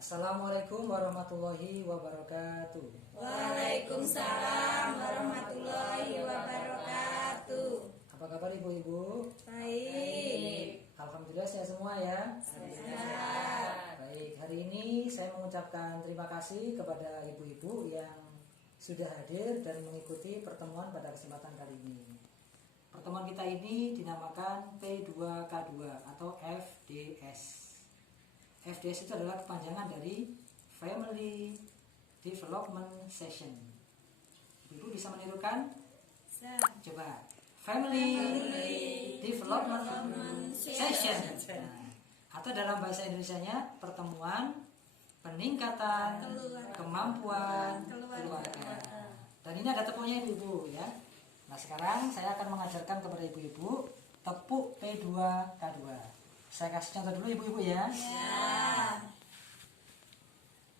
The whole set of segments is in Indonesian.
Assalamualaikum warahmatullahi wabarakatuh. Waalaikumsalam warahmatullahi wabarakatuh. Apa kabar ibu-ibu? Baik. Alhamdulillah sehat semua ya. Sehat. Baik, hari ini saya mengucapkan terima kasih kepada ibu-ibu yang sudah hadir dan mengikuti pertemuan pada kesempatan kali ini. Pertemuan kita ini dinamakan P2K2 atau FDS. FDS itu adalah kepanjangan dari Family Development Session. Ibu bisa menirukan? Coba. Family Development Session. Nah, atau dalam bahasa Indonesianya pertemuan peningkatan kemampuan keluarga. Dan ini ada tepuknya ibu-ibu ya. Nah sekarang saya akan mengajarkan kepada ibu-ibu tepuk P2K2. Saya kasih contoh dulu ibu-ibu ya.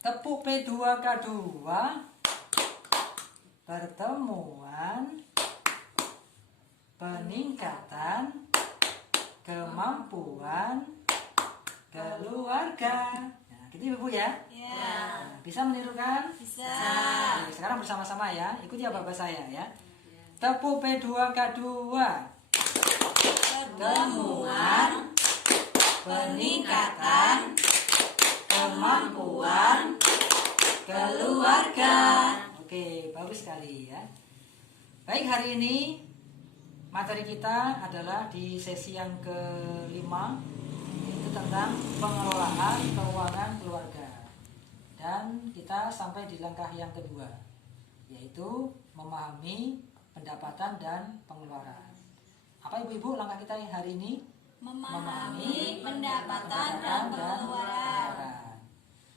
Tepuk P2K2. Pertemuan peningkatan kemampuan keluarga. Nah, gitu ibu ya. Nah, bisa menirukan? Bisa. Oke, sekarang bersama-sama ya. Ikuti bapak saya ya. Tepuk P2K2. Pertemuan peningkatan kemampuan keluarga. Oke, bagus sekali ya. Baik, hari ini materi kita adalah di sesi yang kelima, yaitu tentang pengelolaan keuangan keluarga. Dan kita sampai di langkah yang kedua, yaitu memahami pendapatan dan pengeluaran. Apa ibu-ibu langkah kita hari ini? Memahami pendapatan dan pengeluaran.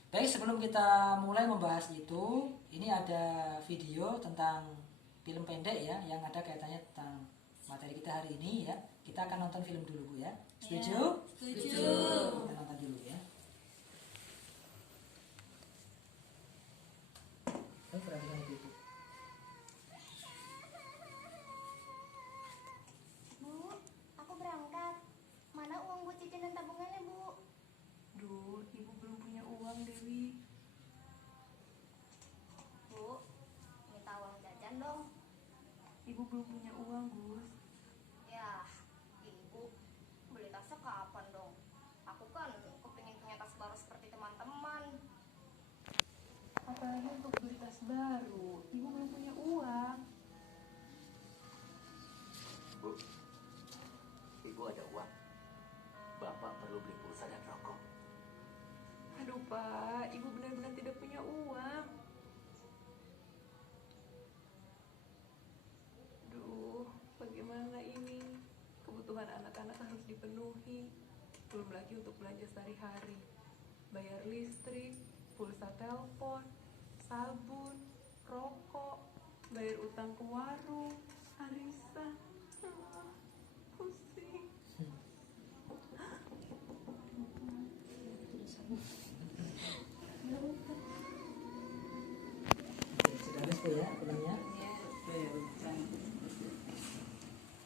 Baik, sebelum kita mulai membahas itu, ini ada video tentang film pendek ya, yang ada kaitannya tentang materi kita hari ini ya. Kita akan nonton film dulu Bu ya. Setuju? Setuju. Kita nonton dulu ya. Perhatikan ibu. Bu, aku berangkat. Mana uang buat jajan dan tabungannya, Bu? Duh, ibu belum punya uang, Dewi. Bu, minta uang jajan dong. Ibu belum punya uang, Gus. Ya, Ibu beli tasnya kapan dong? Aku kan kepingin punya tas baru seperti teman-teman. Apalagi untuk beli tas baru. Ibu belum punya uang. Bu, ibu ada uang. Bapak perlu beli pulsa dan rokok. Aduh, Pak. Ibu benar-benar tidak punya uang. Duh, bagaimana ini? Kebutuhan anak-anak harus dipenuhi. Belum lagi untuk belanja sehari-hari. Bayar listrik, pulsa telepon, sabun, rokok, bayar utang ke warung, arisan. Pusing. Oke, sudah habis Bu ya filmnya?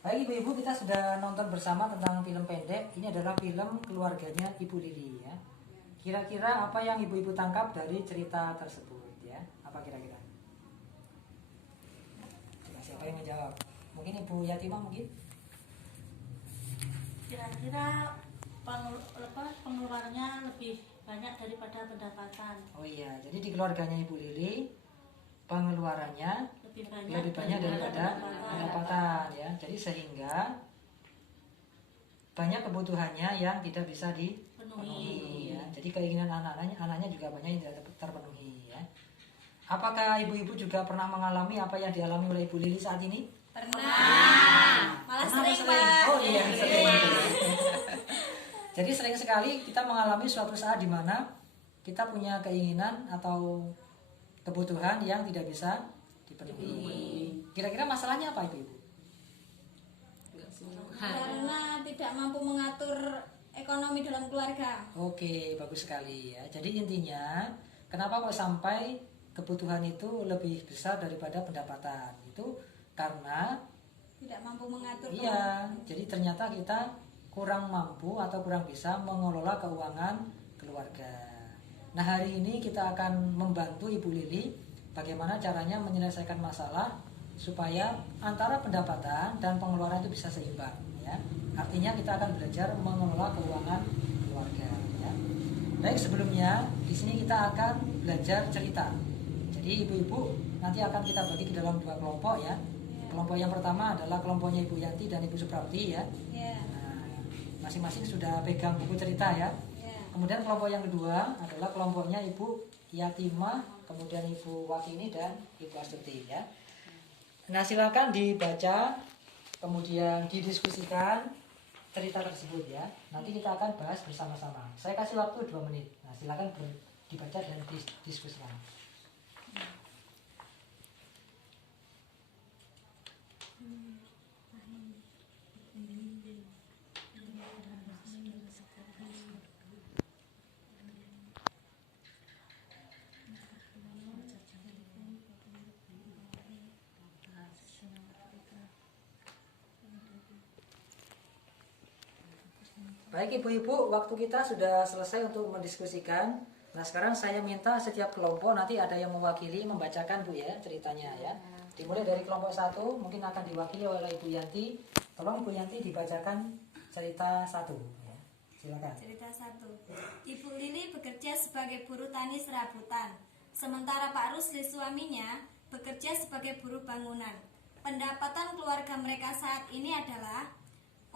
Baik ibu-ibu, kita sudah nonton bersama tentang film pendek. Ini adalah film keluarganya Ibu Lili ya. Kira-kira apa yang ibu-ibu tangkap dari cerita tersebut ya? Apa kira-kira? Coba siapa yang menjawab? Mungkin Ibu Yatimah mungkin? Kira-kira pengeluarannya lebih banyak daripada pendapatan, Oh iya, jadi di keluarganya Ibu Lili pengeluarannya lebih banyak daripada pendapatan ya. Jadi sehingga banyak kebutuhannya yang tidak bisa dipenuhi ya. Jadi keinginan anaknya juga banyak yang tidak terpenuhi ya. Apakah ibu-ibu juga pernah mengalami apa yang dialami oleh Ibu Lili saat ini? Pernah. Malah Pernah atau sering, Pak. Oh iya, sering. Jadi sering sekali kita mengalami suatu saat di mana kita punya keinginan atau kebutuhan yang tidak bisa dipenuhi. Kira-kira masalahnya apa itu, Ibu? Karena tidak mampu mengatur ekonomi dalam keluarga. Oke, bagus sekali ya. Jadi intinya, kenapa kok sampai kebutuhan itu lebih besar daripada pendapatan? Itu karena Tidak mampu mengatur. iya, jadi ternyata kita kurang mampu atau kurang bisa mengelola keuangan keluarga. Nah, hari ini kita akan membantu Ibu Lili bagaimana caranya menyelesaikan masalah supaya antara pendapatan dan pengeluaran itu bisa seimbang ya. Artinya kita akan belajar mengelola keuangan keluarga ya. Baik, sebelumnya di sini kita akan belajar cerita. Jadi ibu-ibu nanti akan kita bagi ke dalam 2 kelompok ya. Kelompok yang pertama adalah kelompoknya Ibu Yanti dan Ibu Suprapti ya. Nah, masing-masing sudah pegang buku cerita ya. Kemudian kelompok yang kedua adalah kelompoknya Ibu Yatimah, kemudian Ibu Wakini dan Ibu Astuti ya. Nah, silakan dibaca, kemudian didiskusikan cerita tersebut ya. Nanti kita akan bahas bersama-sama. Saya kasih waktu 2 menit. Nah, silakan dibaca dan didiskusikan. Baik ibu-ibu, waktu kita sudah selesai untuk mendiskusikan. Nah, sekarang saya minta setiap kelompok nanti ada yang mewakili membacakan Bu ya ceritanya ya. Dimulai dari kelompok 1 mungkin akan diwakili oleh Ibu Yanti. Tolong Ibu Yanti dibacakan cerita 1 ya. Silakan. Cerita 1. Ibu Lili bekerja sebagai buruh tani serabutan, sementara Pak Rusli suaminya bekerja sebagai buruh bangunan. Pendapatan keluarga mereka saat ini adalah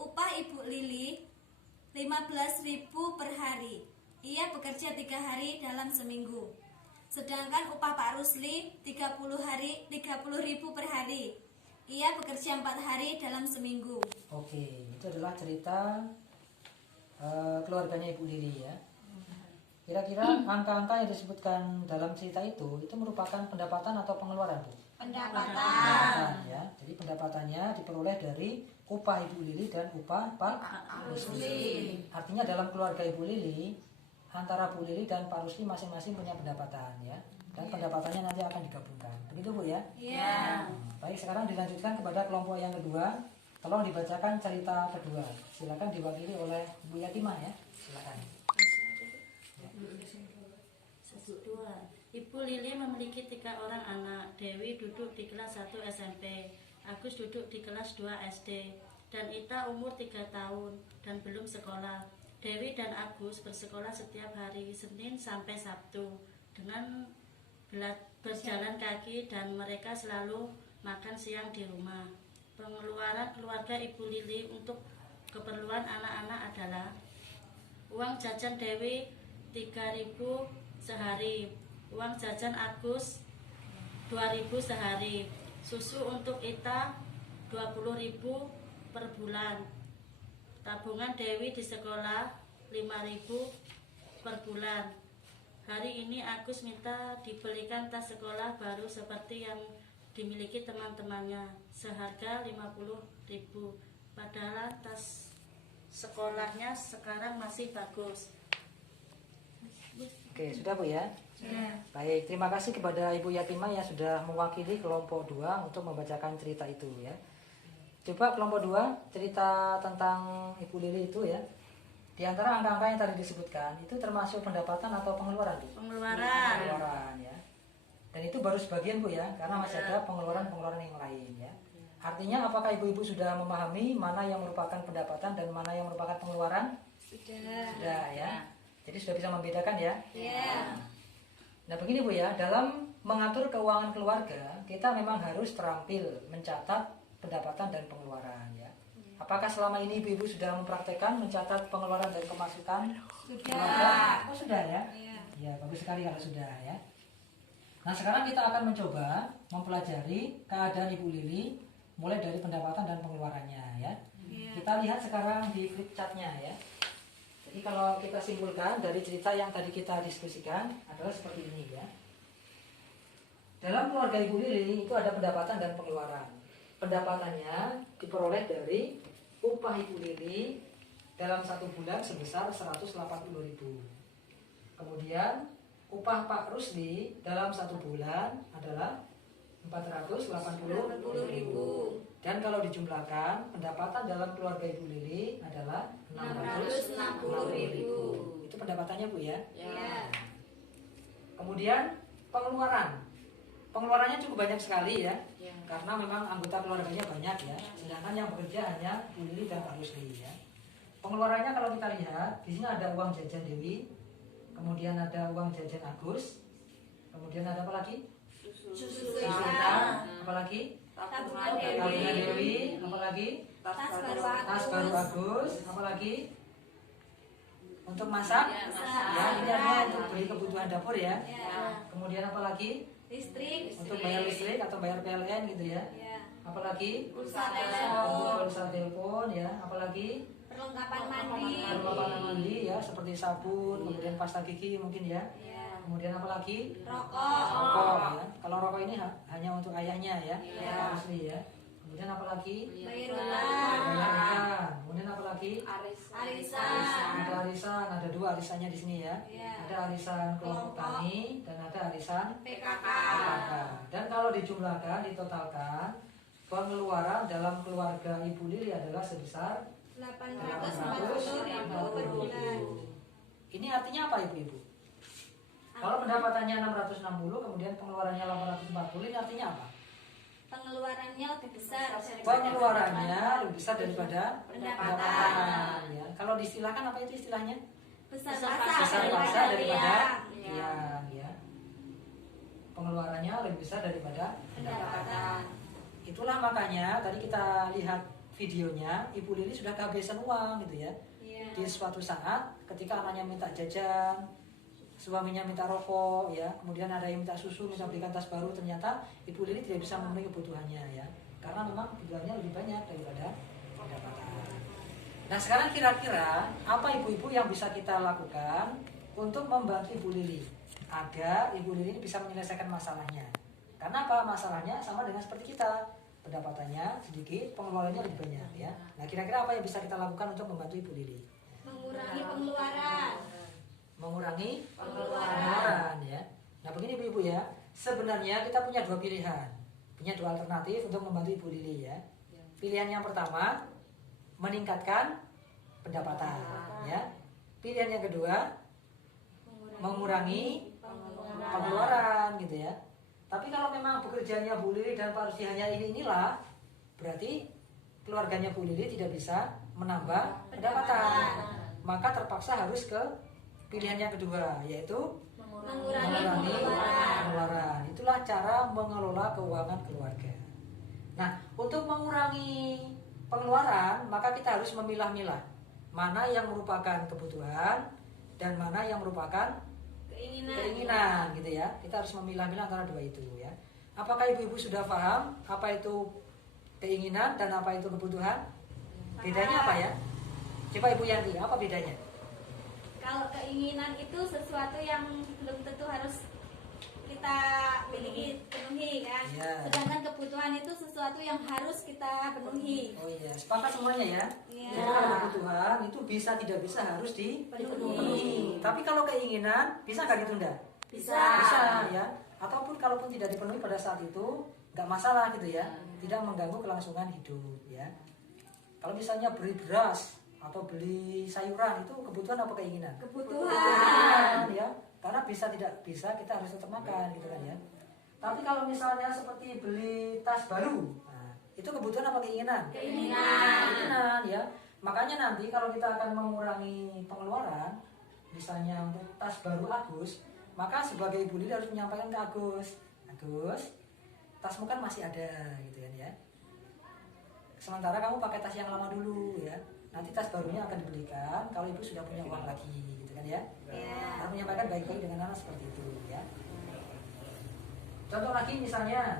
upah Ibu Lili 15.000 per hari. Ia bekerja 3 hari dalam seminggu. Sedangkan upah Pak Rusli 30.000 per hari. Ia bekerja 4 hari dalam seminggu. Oke, itu adalah cerita keluarganya Ibu Lili ya. Kira-kira angka-angka yang disebutkan dalam cerita itu merupakan pendapatan atau pengeluaran Bu? Pendapatan ya. Jadi pendapatannya diperoleh dari upah Ibu Lili dan upah Pak Rusli. Artinya dalam keluarga Ibu Lili, antara Bu Lili dan Pak Rusli masing-masing punya pendapatan ya. Dan pendapatannya nanti akan digabungkan. Begitu Bu ya? Iya. Baik, sekarang dilanjutkan kepada kelompok yang kedua. Tolong dibacakan cerita kedua. Silakan diwakili oleh Bu Yatimah ya. Silakan. 2. Ibu Lili memiliki 3 orang anak. Dewi duduk di kelas 1 SMP, Agus duduk di kelas 2 SD, dan Ita umur 3 tahun dan belum sekolah. Dewi dan Agus bersekolah setiap hari Senin sampai Sabtu dengan berjalan kaki, dan mereka selalu makan siang di rumah. Pengeluaran keluarga Ibu Lili untuk keperluan anak-anak adalah uang jajan Dewi 3.000 sehari, uang jajan Agus 2.000 sehari, susu untuk Ita 20.000 per bulan, tabungan Dewi di sekolah 5.000 per bulan. Hari ini Agus minta dibelikan tas sekolah baru seperti yang dimiliki teman-temannya seharga 50.000, padahal tas sekolahnya sekarang masih bagus. Oke, sudah Bu ya? Sudah. Baik, terima kasih kepada Ibu Yatimah yang sudah mewakili kelompok 2 untuk membacakan cerita itu ya. Coba kelompok 2 cerita tentang Ibu Lili itu ya. Di antara angka-angka yang tadi disebutkan itu termasuk pendapatan atau pengeluaran Bu? Pengeluaran ya. Dan itu baru sebagian Bu ya, karena masih ada pengeluaran-pengeluaran yang lain ya. Artinya apakah ibu-ibu sudah memahami mana yang merupakan pendapatan dan mana yang merupakan pengeluaran? Sudah ya. Jadi sudah bisa membedakan ya? Iya. Nah begini Bu ya, dalam mengatur keuangan keluarga kita memang harus terampil mencatat pendapatan dan pengeluaran ya. Apakah selama ini ibu-ibu sudah mempraktekkan mencatat pengeluaran dan pemasukan keluarga? Oh sudah ya? Ya bagus sekali kalau sudah ya. Nah sekarang kita akan mencoba mempelajari keadaan Ibu Lili mulai dari pendapatan dan pengeluarannya ya. Kita lihat sekarang di flip chartnya ya. Jadi kalau kita simpulkan dari cerita yang tadi kita diskusikan adalah seperti ini ya. Dalam keluarga Ibu Lili itu ada pendapatan dan pengeluaran. Pendapatannya diperoleh dari upah Ibu Lili dalam 1 bulan sebesar 180.000. Kemudian upah Pak Rusli dalam 1 bulan adalah 480.000. Dan kalau dijumlahkan, pendapatan dalam keluarga Ibu Lili adalah 660.000. Itu pendapatannya Bu ya? Iya. Kemudian pengeluarannya cukup banyak sekali ya, karena memang anggota keluarganya banyak ya, sedangkan yang bekerja hanya Bu Lili dan Pak Rusli ya. Pengeluarannya kalau kita lihat, di sini ada uang jajan Dewi, kemudian ada uang jajan Agus, kemudian ada apa lagi? Susu Ita, apa lagi? tabungan Tabungan Dewi, Dewi, apa lagi? Tas baru Agus, apa lagi? Untuk masak, ya ini hanya untuk beli kebutuhan dapur ya. Ya. Kemudian apa lagi? Listrik, Untuk bayar listrik atau bayar PLN gitu ya. ya. Apalagi Pulsa untuk telepon, pulsa telepon ya. Apalagi perlengkapan mandi, perlengkapan mandi ya, seperti sabun, kemudian pasta gigi mungkin ya. ya. Kemudian apalagi Rokok, rokok ya. Kalau rokok ini hanya untuk ayahnya ya, Iya. asli ya. Kemudian apalagi bayar bayar utang, utang. Kemudian apalagi arisan, ada arisan, ada 2 arisannya di sini ya. ya. Ada arisan kelompok tani dan ada arisan PKK, PKK. Dan kalau dijumlahkan, ditotalkan, pengeluaran dalam keluarga Ibu Lili adalah sebesar 840.000 per bulan. Ini artinya apa Ibu-Ibu? Kalau pendapatannya 660, kemudian pengeluarannya 840, ini artinya apa? Pengeluarannya lebih besar daripada Pengeluarannya lebih besar daripada pendapatan. Ya. Kalau diistilahkan apa itu istilahnya? Besar Besar pasar paksa daripada tiang. tiang ya. Pengeluarannya lebih besar daripada Pendapatan. Itulah makanya tadi kita lihat videonya, Ibu Lili sudah kehabisan uang gitu ya. Iya. Di suatu saat ketika anaknya minta jajan, suaminya minta rokok ya, kemudian ada yang minta susu, minta belikan tas baru, ternyata Ibu Lili tidak bisa memenuhi kebutuhannya ya, karena memang kebutuhannya lebih banyak daripada pendapatan. Nah sekarang kira-kira apa ibu-ibu yang bisa kita lakukan untuk membantu Ibu Lili agar Ibu Lili ini bisa menyelesaikan masalahnya? Karena apa, masalahnya sama dengan seperti kita, pendapatannya sedikit, pengeluarannya lebih banyak ya. Nah kira-kira apa yang bisa kita lakukan untuk membantu Ibu Lili? Mengurangi pengeluaran. Mengurangi Pengeluaran. ya. Nah begini ibu-ibu ya, sebenarnya kita punya 2 pilihan, punya 2 alternatif untuk membantu Ibu Lili ya. Pilihan yang pertama, meningkatkan pendapatan ya. Pilihan yang kedua, mengurangi pengeluaran gitu ya. Tapi kalau memang pekerjaannya Bu Lili dan Pak Rusdi hanya inilah, berarti keluarganya Bu Lili tidak bisa menambah pendapatan. Maka terpaksa harus ke pilihan yang kedua, yaitu Mengurangi pengeluaran. Itulah cara mengelola keuangan keluarga. Nah, untuk mengurangi pengeluaran, maka kita harus memilah-milah mana yang merupakan kebutuhan dan mana yang merupakan keinginan gitu ya. Kita harus memilah-milah antara 2 itu ya. Apakah ibu-ibu sudah paham apa itu keinginan dan apa itu kebutuhan? Bedanya apa ya? Coba Ibu Yanti, apa bedanya? Kalau keinginan itu sesuatu yang belum tentu harus kita miliki, penuhi kan. Iya. Sedangkan kebutuhan itu sesuatu yang harus kita penuhi. Oh iya, sepakat semuanya ya. Iya. Jadi kalau kebutuhan itu bisa tidak bisa harus dipenuhi. Tapi kalau keinginan bisa nggak ditunda? Bisa. Bisa ya. Ataupun kalaupun tidak dipenuhi pada saat itu nggak masalah gitu ya. Tidak mengganggu kelangsungan hidup ya. Kalau misalnya beli beras atau beli sayuran itu kebutuhan apa keinginan? Kebutuhan. Ya. Karena bisa tidak bisa kita harus tetap makan gitu kan ya. Tapi kalau misalnya seperti beli tas baru, nah, itu kebutuhan apa keinginan? Keinginan ya. Makanya nanti kalau kita akan mengurangi pengeluaran, misalnya untuk tas baru Agus, maka sebagai Ibu Lili harus menyampaikan ke Agus, Agus, tasmu kan masih ada gitu kan ya. Sementara kamu pakai tas yang lama dulu ya. Nanti tas barunya akan dibelikan kalau ibu sudah punya uang lagi gitu kan ya. Iya. Harus menyampaikan baik-baik dengan anak seperti itu ya. Contoh lagi misalnya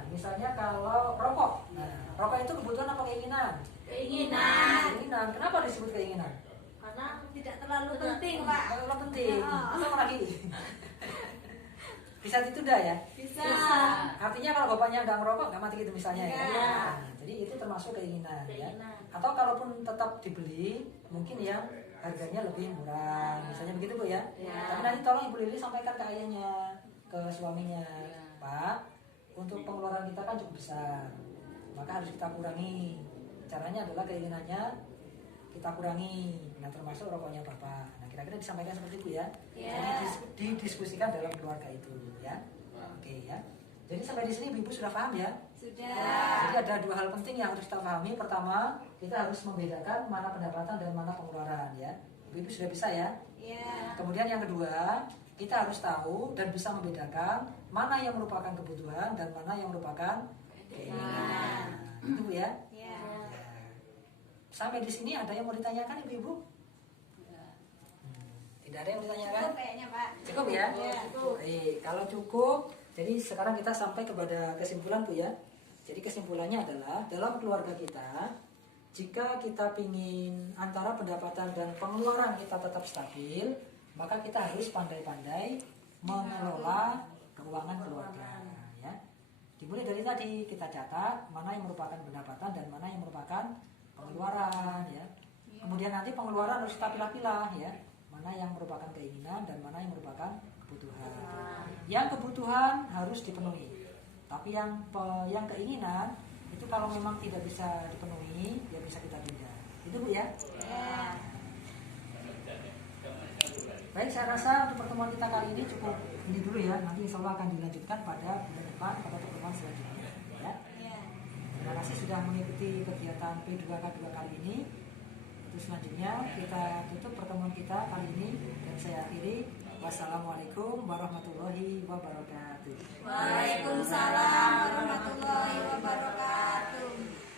kalau rokok. Nah, rokok itu kebutuhan apa keinginan? Keinginan. Kenapa disebut keinginan? Karena tidak terlalu penting, Pak. Kalau penting. Ya. Apa lagi? Bisa ditunda ya? Bisa. Artinya kalau bapaknya nggak ngerokok nggak mati gitu misalnya ya. Iya. Nah, jadi itu termasuk keinginan ya. Atau kalaupun tetap dibeli mungkin yang harganya lebih murah, misalnya begitu Bu ya. Tapi nanti tolong Ibu Lili sampaikan ke ayahnya, ke suaminya, Pak, untuk pengeluaran kita kan cukup besar, maka harus kita kurangi. Caranya adalah keinginannya kita kurangi. Nah, termasuk rokoknya Bapak. Nah, kira-kira disampaikan seperti itu ya. Ya. Jadi didiskusikan dalam keluarga itu ya. Oke ya. Jadi sampai di sini Ibu sudah paham ya? Sudah. Jadi ada dua hal penting yang harus kita pahami. Pertama, kita harus membedakan mana pendapatan dan mana pengeluaran ya. Ibu sudah bisa ya? Ya. Kemudian yang kedua, kita harus tahu dan bisa membedakan mana yang merupakan kebutuhan dan mana yang merupakan keinginan. Itu Bu ya? Ya. Sampai di sini ada yang mau ditanyakan Ibu-ibu? Tidak ada yang mau ditanyakan? Cukup kayaknya Pak. Cukup ya? Ya. Baik, kalau cukup, jadi sekarang kita sampai kepada kesimpulan Bu ya. Jadi kesimpulannya adalah dalam keluarga kita, jika kita ingin antara pendapatan dan pengeluaran kita tetap stabil, maka kita harus pandai-pandai mengelola keuangan keluarga ya. Dimulai dari tadi kita catat mana yang merupakan pendapatan dan mana yang merupakan pengeluaran ya. Kemudian nanti pengeluaran harus kita pilah-pilah ya. Mana yang merupakan keinginan dan mana yang merupakan kebutuhan. Yang kebutuhan harus dipenuhi. Tapi yang keinginan itu kalau memang tidak bisa dipenuhi, ya bisa kita tunda. Itu Bu ya? Ya. Baik, saya rasa untuk pertemuan kita kali ini cukup ini dulu ya. Nanti insya Allah akan dilanjutkan pada bulan depan pada pertemuan selanjutnya. Ya. Ya. Terima kasih sudah mengikuti kegiatan P2K2 kali ini. Terus selanjutnya kita tutup pertemuan kita kali ini dan saya akhiri. Wassalamualaikum warahmatullahi wabarakatuh. Waalaikumsalam warahmatullahi wabarakatuh.